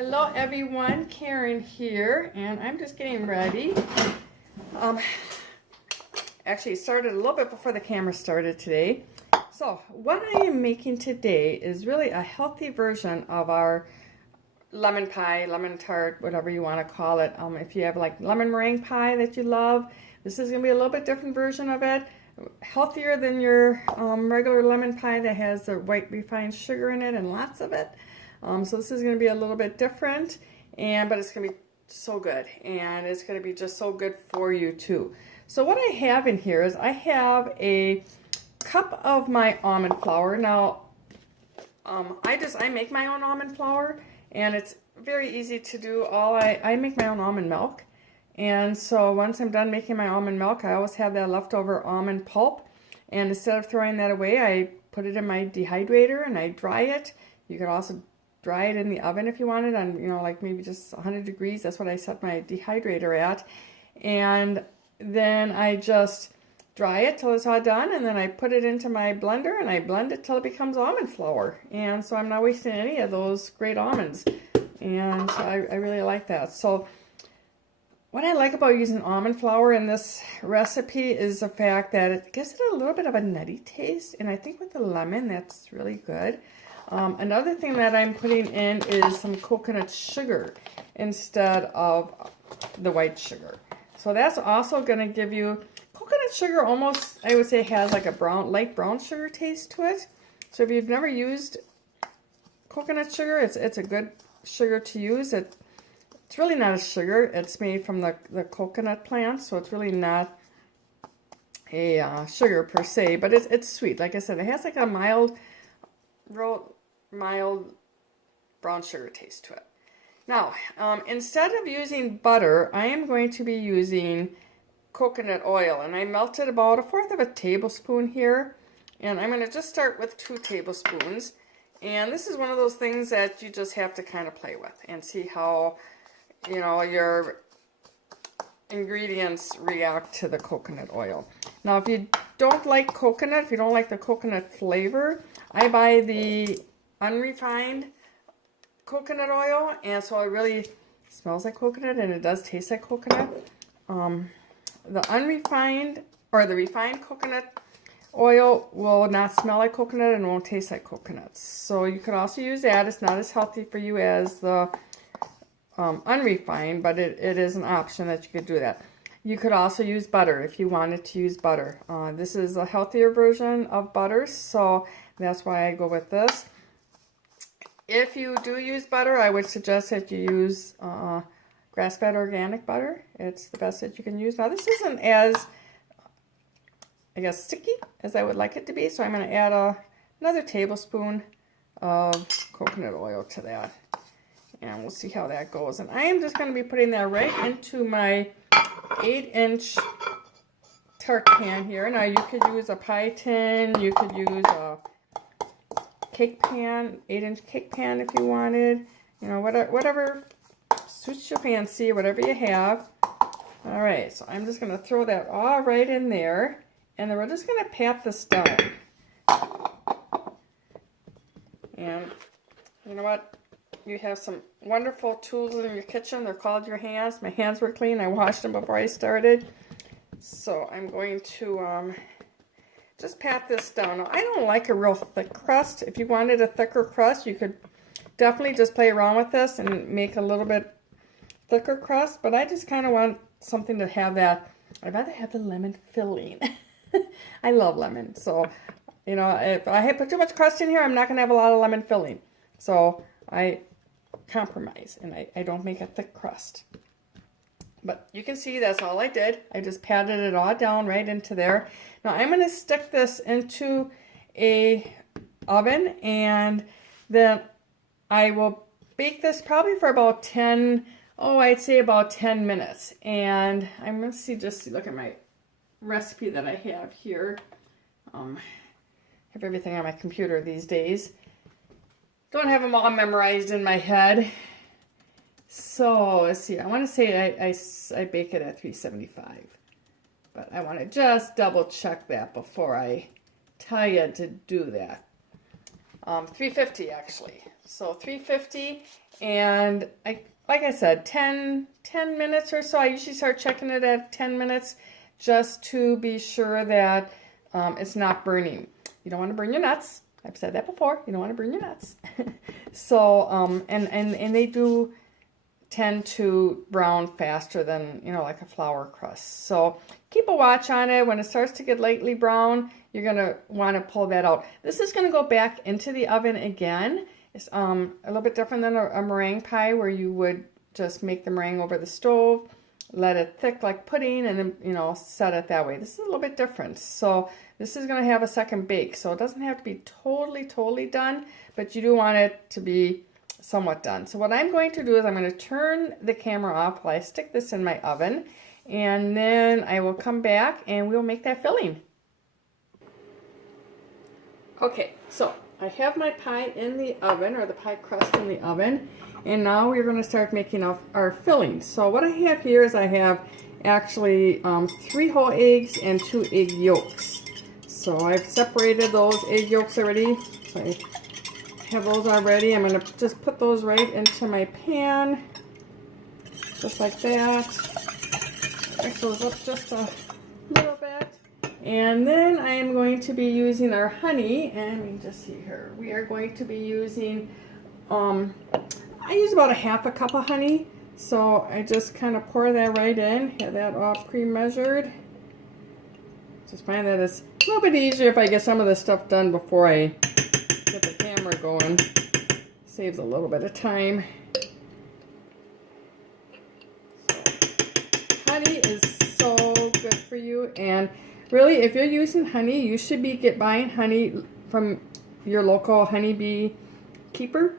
Hello everyone, Karen here, and I'm just getting ready. Actually, it started a little bit before the camera started today. So what I am making today is really a healthy version of our lemon pie, lemon tart, whatever you want to call it. If you have like lemon meringue pie that you love, this is going to be a little bit different version of it. Healthier than your regular lemon pie that has the white refined sugar in it and lots of it. So this is going to be a little bit different, but it's going to be so good, and it's going to be just so good for you too. So what I have in here is I have a cup of my almond flour. Now, I make my own almond flour, and it's very easy to do. I make my own almond milk, and so once I'm done making my almond milk, I always have that leftover almond pulp, and instead of throwing that away, I put it in my dehydrator and I dry it. You could also dry it in the oven if you wanted on, like maybe just 100 degrees. That's what I set my dehydrator at. And then I just dry it till it's all done, and then I put it into my blender and I blend it till it becomes almond flour. And so I'm not wasting any of those great almonds. And so I really like that. So what I like about using almond flour in this recipe is the fact that it gives it a little bit of a nutty taste. And I think with the lemon, that's really good. Another thing that I'm putting in is some coconut sugar instead of the white sugar. So that's also going to give you, coconut sugar almost, I would say, has like a light brown sugar taste to it. So if you've never used coconut sugar, it's a good sugar to use. It's really not a sugar. It's made from the coconut plant, so it's really not a sugar per se, but it's sweet. Like I said, it has like a mild brown sugar taste to it. Now, instead of using butter, I am going to be using coconut oil, and I melted about 1/4 of a tablespoon here, and I'm going to just start with 2 tablespoons. And this is one of those things that you just have to kind of play with and see how, your ingredients react to the coconut oil. Now, if you don't like coconut, if you don't like the coconut flavor, I buy the unrefined coconut oil, and so it really smells like coconut, and it does taste like coconut. The unrefined or the refined coconut oil will not smell like coconut and won't taste like coconut. So you could also use that. It's not as healthy for you as the unrefined, but it is an option that you could do that. You could also use butter if you wanted to use butter. This is a healthier version of butter, so that's why I go with this. If you do use butter, I would suggest that you use grass-fed organic butter. It's the best that you can use. Now, this isn't as, I guess, sticky as I would like it to be, so I'm going to add another tablespoon of coconut oil to that. And we'll see how that goes. And I am just going to be putting that right into my 8-inch tart pan here. Now, you could use a pie tin. You could use a cake pan, 8-inch cake pan if you wanted. Whatever suits your fancy, whatever you have. All right, so I'm just going to throw that all right in there. And then we're just going to pat this down. And you know what? You have some wonderful tools in your kitchen. They're called your hands. My hands were clean. I washed them before I started. So I'm going to just pat this down. Now, I don't like a real thick crust. If you wanted a thicker crust, you could definitely just play around with this and make a little bit thicker crust. But I just kind of want something to have that. I'd rather have the lemon filling. I love lemon. So, if I put too much crust in here, I'm not going to have a lot of lemon filling. So I compromise, and I don't make a thick crust. But you can see that's all I did. I just patted it all down right into there. Now I'm going to stick this into a oven, and then I will bake this probably for about I'd say about 10 minutes. And I'm going to look at my recipe that I have here. I have everything on my computer these days. Don't have them all memorized in my head. So let's see. I want to say I bake it at 375, but I want to just double check that before I tell you to do that. 350 actually. So 350, and like I said, 10 minutes or so. I usually start checking it at 10 minutes just to be sure that it's not burning. You don't want to burn your nuts. I've said that before. You don't want to burn your nuts. So, and they do tend to brown faster than, like a flour crust. So keep a watch on it. When it starts to get lightly brown, you're going to want to pull that out. This is going to go back into the oven again. It's a little bit different than a meringue pie where you would just make the meringue over the stove, let it thick like pudding, and then, set it that way. This is a little bit different. So this is going to have a second bake. So it doesn't have to be totally done, but you do want it to be somewhat done. So what I'm going to do is I'm going to turn the camera off while I stick this in my oven, and then I will come back and we'll make that filling. Okay, so I have my pie in the oven, or the pie crust in the oven, and now we're going to start making our filling. So what I have here is I have actually 3 whole eggs and 2 egg yolks. So I've separated those egg yolks already. So I have those already. I'm going to just put those right into my pan, just like that. Mix those up just a little bit. And then I am going to be using our honey, and let me just see here. We are going to be using, I use about a half a cup of honey. So I just kind of pour that right in, have that all pre-measured. Just find that it's a little bit easier if I get some of this stuff done before I get the camera going. Saves a little bit of time. So, honey is so good for you, and really, if you're using honey, you should be buying honey from your local honeybee keeper.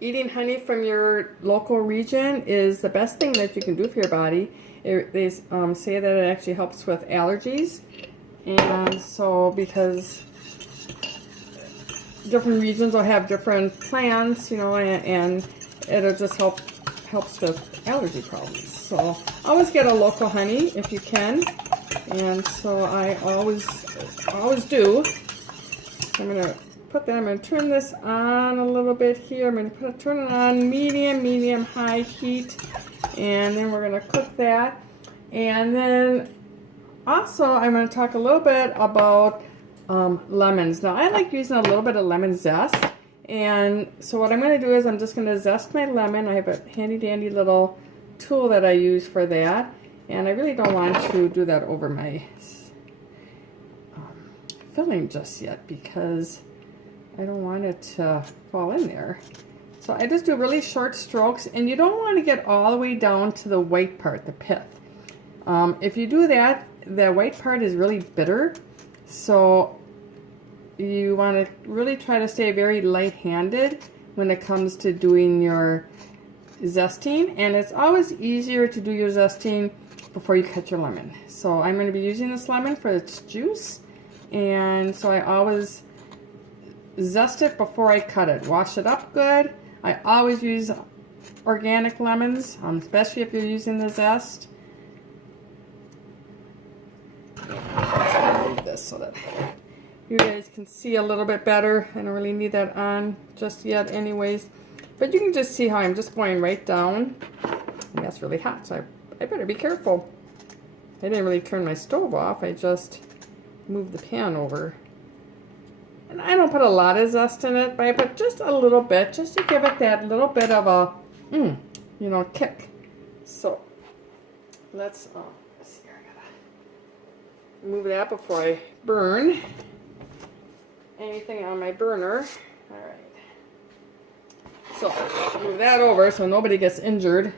Eating honey from your local region is the best thing that you can do for your body. They say that it actually helps with allergies, and so because different regions will have different plants, and it'll just helps with allergy problems. So always get a local honey if you can, and so I always do. I'm gonna put that. I'm gonna turn this on a little bit here. I'm gonna turn it on medium high heat, and then we're gonna cook that. And then also I'm gonna talk a little bit about lemons. Now I like using a little bit of lemon zest, and so what I'm going to do is I'm just going to zest my lemon. I have a handy dandy little tool that I use for that, and I really don't want to do that over my filling just yet because I don't want it to fall in there. So I just do really short strokes, and you don't want to get all the way down to the white part, the pith. If you do that, the white part is really bitter. So you want to really try to stay very light-handed when it comes to doing your zesting, and it's always easier to do your zesting before you cut your lemon. So I'm going to be using this lemon for its juice, and so I always zest it before I cut it. Wash it up good. I always use organic lemons, especially if you're using the zest. Move this so that you guys can see a little bit better. I don't really need that on just yet anyways, but you can just see how I'm just going right down, and that's really hot, so I better be careful. I didn't really turn my stove off, I just moved the pan over. And I don't put a lot of zest in it, but I put just a little bit, just to give it that little bit of a kick. So let's see here, I gotta move that before I burn anything on my burner. All right. So move that over so nobody gets injured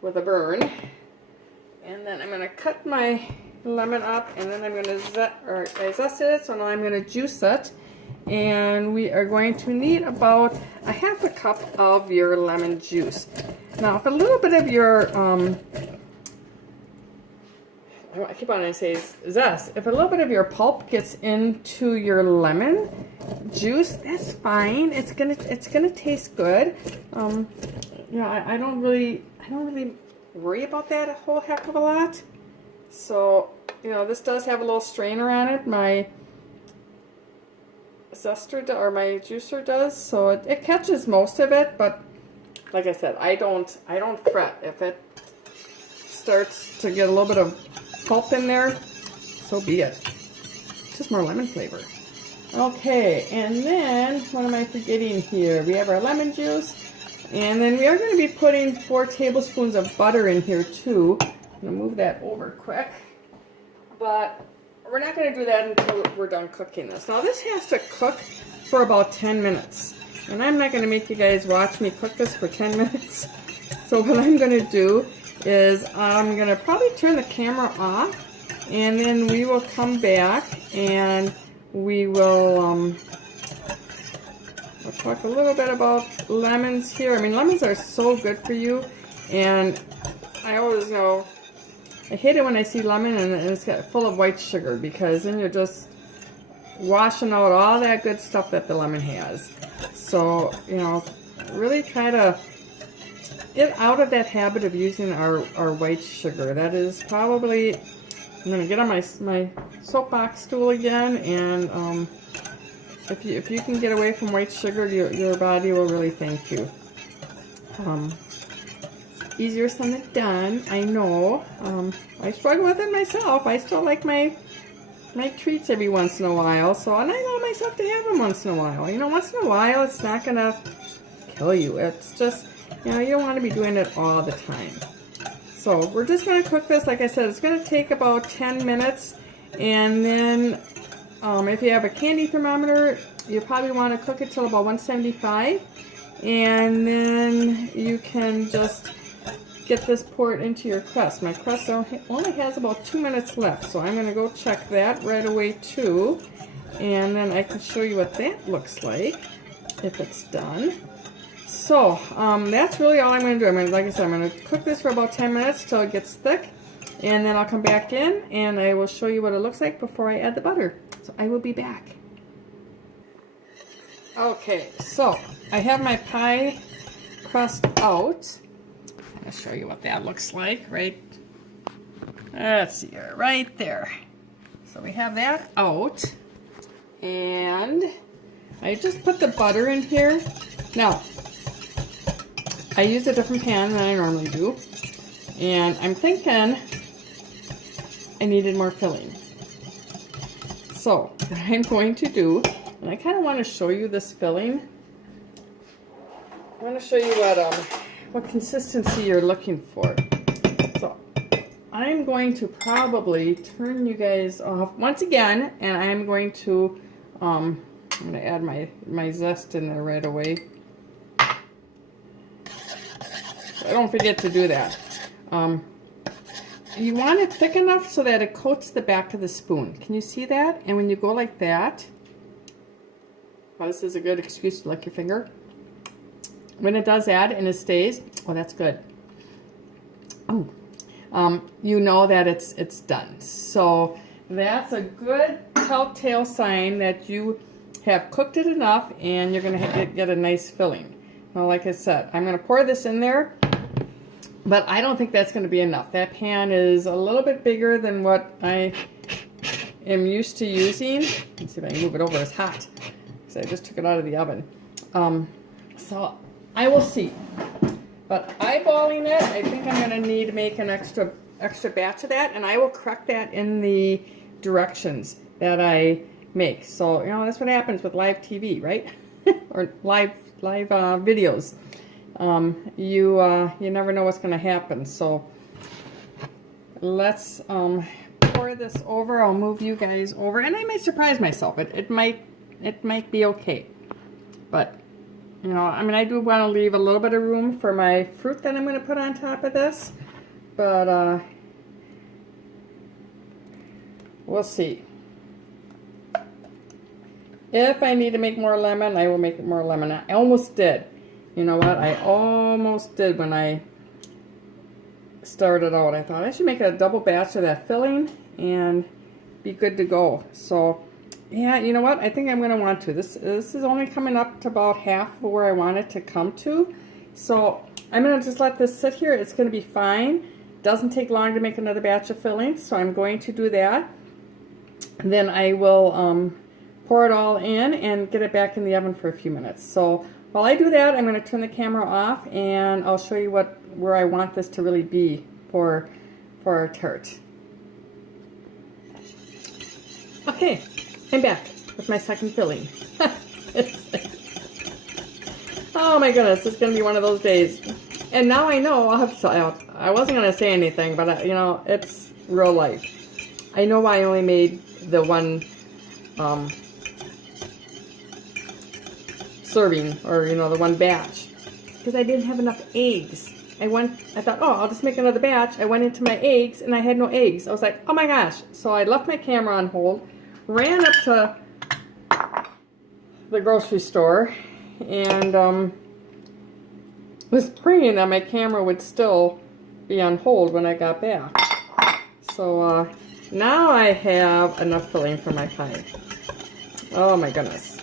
with a burn. And then I'm going to cut my lemon up, and then I'm going to I zested it, so now I'm going to juice it. And we are going to need about a half a cup of your lemon juice. Now, if a little bit of your I keep on saying zest. If a little bit of your pulp gets into your lemon juice, that's fine. It's gonna taste good. I don't really worry about that a whole heck of a lot. So this does have a little strainer on it. My zester or my juicer does, so it catches most of it. But like I said, I don't fret if it starts to get a little bit of pulp in there. So be it. Just more lemon flavor. Okay, and then what am I forgetting here? We have our lemon juice. And then we are going to be putting 4 tablespoons of butter in here too. I'm going to move that over quick. But we're not going to do that until we're done cooking this. Now this has to cook for about 10 minutes. And I'm not going to make you guys watch me cook this for 10 minutes. So what I'm going to do is I'm going to probably turn the camera off. And then we will come back and we will we'll talk a little bit about lemons here. I mean, lemons are so good for you, and I always know, I hate it when I see lemon and it's got full of white sugar, because then you're just washing out all that good stuff that the lemon has. So, you know, really try to get out of that habit of using our white sugar. That is probably, I'm going to get on my soapbox stool again, and if you can get away from white sugar, your body will really thank you. Easier said than done, I know. I struggle with it myself. I still like my treats every once in a while, and I allow myself to have them once in a while. You know, once in a while, it's not gonna kill you. It's just, you know, you don't want to be doing it all the time. So we're just gonna cook this. Like I said, it's gonna take about 10 minutes, and then if you have a candy thermometer, you probably want to cook it till about 175, and then you can just get this poured into your crust. My crust only has about 2 minutes left, so I'm going to go check that right away too, and then I can show you what that looks like if it's done. So that's really all I'm going to do. Like I said, I'm going to cook this for about 10 minutes till it gets thick, and then I'll come back in and I will show you what it looks like before I add the butter. So I will be back. Okay, so I have my pie crust out. I'll show you what that looks like, right? Let's see here, right there. So we have that out, and I just put the butter in here. Now, I used a different pan than I normally do, and I'm thinking I needed more filling. So what I'm going to do, and I kind of want to show you this filling. I want to show you what consistency you're looking for. So I'm going to probably turn you guys off once again, and I'm going to I'm going to add my zest in there right away. So I don't forget to do that. You want it thick enough so that it coats the back of the spoon. Can you see that? And when you go like that, well, this is a good excuse to lick your finger. When it does that and it stays, oh, that's good. Oh, you know that it's done. So that's a good telltale sign that you have cooked it enough and you're going to get a nice filling. Now, like I said, I'm going to pour this in there. But I don't think that's going to be enough. That pan is a little bit bigger than what I am used to using. Let's see if I can move it over. It's hot because I just took it out of the oven. So I will see. But eyeballing it, I think I'm going to need to make an extra batch of that, and I will correct that in the directions that I make. So, you know, that's what happens with live TV, right? Or live videos. You never know what's going to happen. So let's pour this over. I'll move you guys over, and I might surprise myself. It might be okay, but you know, I mean, I do want to leave a little bit of room for my fruit that I'm going to put on top of this, but we'll see. If I need to make more lemon, I will make more lemon. I almost did. You know what? I almost did when I started out. I thought I should make a double batch of that filling and be good to go. So, yeah, you know what? I think I'm going to want to. This is only coming up to about half of where I want it to come to. So, I'm going to just let this sit here. It's going to be fine. Doesn't take long to make another batch of filling, so I'm going to do that. And then I will pour it all in and get it back in the oven for a few minutes. So while I do that, I'm going to turn the camera off and I'll show you where I want this to really be for our tart. Okay, I'm back with my second filling. Oh my goodness, it's going to be one of those days. And now I know, I wasn't going to say anything, but you know, it's real life. I know why I only made the one serving, or you know, the one batch, because I didn't have enough eggs. I thought, oh, I'll just make another batch. I went into my eggs and I had no eggs. I was like, oh my gosh. So I left my camera on hold, ran up to the grocery store, and was praying that my camera would still be on hold when I got back. So now I have enough filling for my pie. Oh my goodness.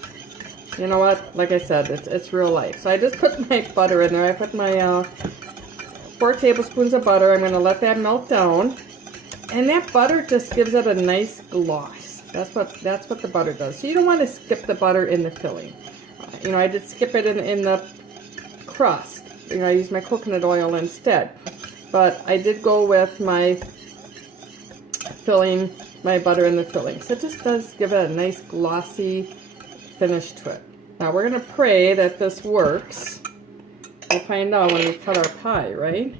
You know what? Like I said, it's real life. So I just put my butter in there. I put my 4 tablespoons of butter. I'm going to let that melt down. And that butter just gives it a nice gloss. That's what the butter does. So you don't want to skip the butter in the filling. You know, I did skip it in the crust. You know, I used my coconut oil instead. But I did go with my filling, my butter in the filling. So it just does give it a nice glossy finish to it. Now we're going to pray that this works. We'll find out when we cut our pie, right?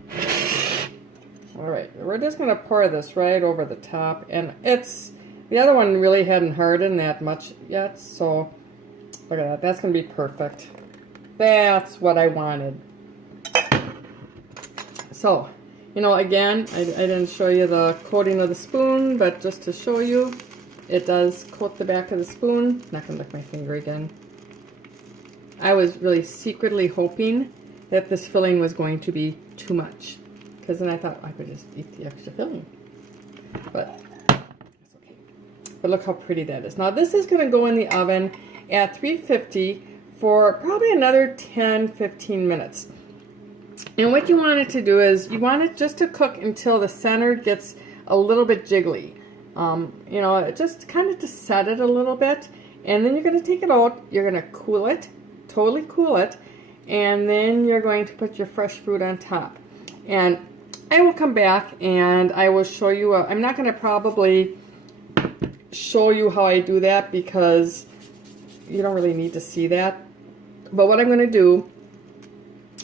Alright, we're just going to pour this right over the top. And the other one really hadn't hardened that much yet, so look at that. That's going to be perfect. That's what I wanted. So, you know, again, I didn't show you the coating of the spoon, but just to show you, it does coat the back of the spoon. Not going to lick my finger again. I was really secretly hoping that this filling was going to be too much, because then I thought I could just eat the extra filling. But that's okay. But look how pretty that is. Now this is going to go in the oven at 350 for probably another 10-15 minutes. And what you want it to do is you want it just to cook until the center gets a little bit jiggly. You know, just kind of to set it a little bit. And then you're going to take it out. You're going to cool it, totally cool it. And then you're going to put your fresh fruit on top. And I will come back and I will show you. I'm not going to probably show you how I do that because you don't really need to see that. But what I'm going to do,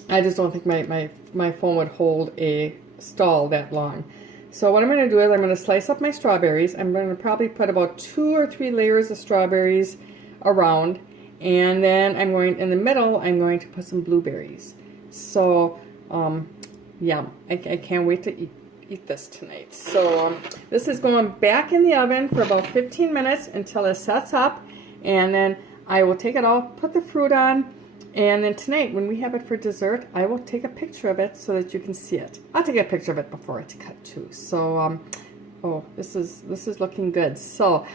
I just don't think my phone would hold a stall that long. So what I'm going to do is I'm going to slice up my strawberries. I'm going to probably put about 2 or 3 layers of strawberries around. And then I'm going, in the middle, I'm going to put some blueberries. So, yeah, I can't wait to eat this tonight. So this is going back in the oven for about 15 minutes until it sets up. And then I will take it off, put the fruit on. And then tonight, when we have it for dessert, I will take a picture of it so that you can see it. I'll take a picture of it before it's cut too. So, oh, this is looking good. So,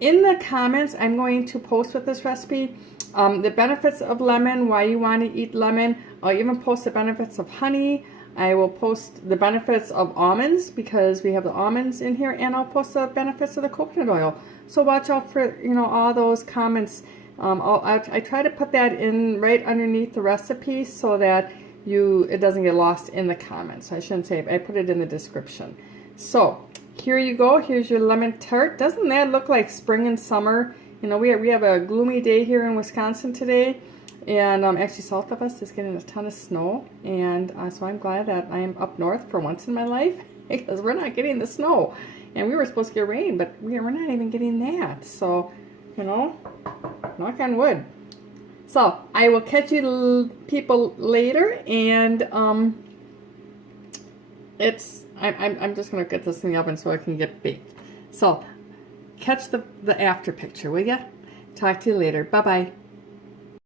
in the comments, I'm going to post with this recipe the benefits of lemon, why you want to eat lemon. I'll even post the benefits of honey. I will post the benefits of almonds because we have the almonds in here, and I'll post the benefits of the coconut oil. So watch out for, you know, all those comments. I try to put that in right underneath the recipe so that it doesn't get lost in the comments. I shouldn't say it. I put it in the description. So here you go. Here's your lemon tart. Doesn't that look like spring and summer? You know, we have a gloomy day here in Wisconsin today, and actually south of us is getting a ton of snow, and so I'm glad that I am up north for once in my life because we're not getting the snow, and we were supposed to get rain, but we're not even getting that. So, you know, knock on wood. So I will catch you people later, and I'm just gonna get this in the oven so I can get baked. So catch the after picture, will ya? Talk to you later. Bye bye.